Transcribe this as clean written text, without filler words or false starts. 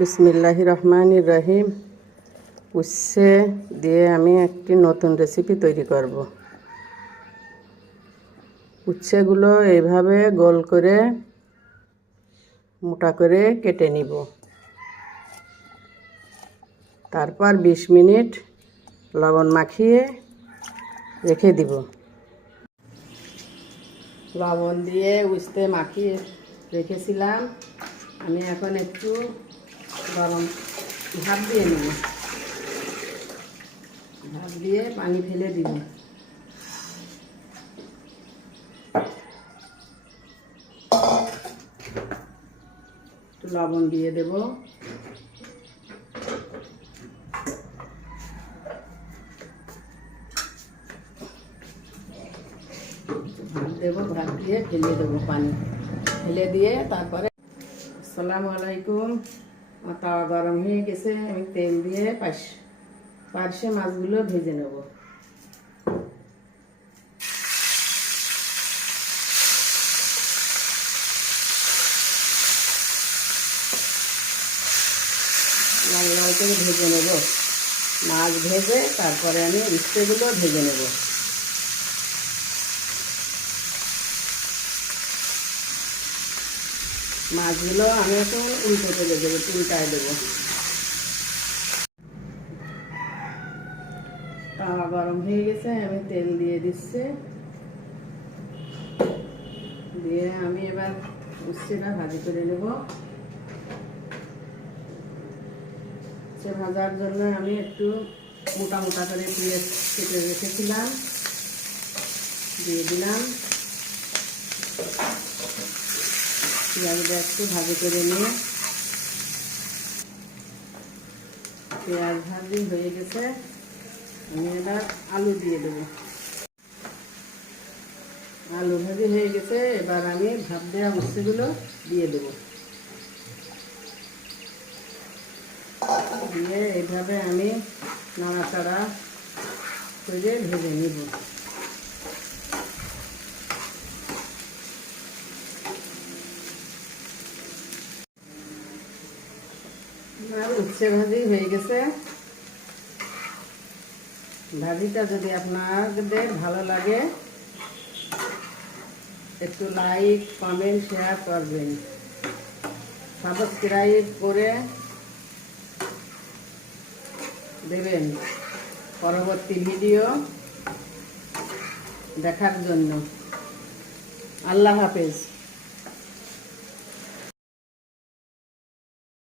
বিসমিল্লাহির রহমানির রহিম। উচ্ছে দিয়ে আমি একটি নতুন রেসিপি তৈরি করব। উচ্ছেগুলো এইভাবে গোল করে মোটা করে কেটে নিব। তারপর 20 মিনিট লবণ মাখিয়ে রেখে দিব। লবণ দিয়ে উচ্ছে মাখিয়ে রেখেছিলাম। আমি এখন একটু গরম ভাপ দিয়ে নিব। ভাপ দিয়ে পানি ফেলে দিব। একটু লবণ দিয়ে দেব। ভাপ দেবো, ভাপ দিয়ে ফেলে দেবো, পানি ফেলে দিয়ে তারপরে আসসালামু আলাইকুম। আমার তাওয়া গরম হয়ে গেছে, আমি তেল দিয়ে পার্শে মাছগুলো ভেজে নেব। লাল লাল করে ভেজে নেব। মাছ ভেজে তারপরে আমি উচ্ছেগুলো ভেজে নেব। মাছগুলো আমি এখন উল্টো করে দেবো, উল্টায় দেবো। তাওয়া গরম হয়ে গেছে, আমি তেল দিয়ে দিচ্ছি। দিয়ে আমি এবার উচ্ছেটা ভাজি করে নেব। উচ্ছে ভাজার জন্য আমি একটু মোটা মোটা করে পেঁয়াজ কেটে রেখেছিলাম, দিয়ে দিলাম। পেঁয়াজটা একটু ভাজি করে নিয়ে, পেঁয়াজ ভাজি হয়ে গেছে, আমি এবার আলু দিয়ে দেবো। আলু ভাজি হয়ে গেছে, এবার আমি ভাপ দেওয়া উচ্ছেগুলো দিয়ে দেবো। দিয়ে এইভাবে আমি নাড়াচাড়া করে ভেজে নিব। আর উচ্ছে ভাজি হয়ে গেছে। ভাজিটা যদি আপনাদের ভালো লাগে একটু লাইক, কমেন্ট, শেয়ার করবেন। সাবস্ক্রাইব করে দেবেন পরবর্তী ভিডিও দেখার জন্য। আল্লাহ হাফেজ।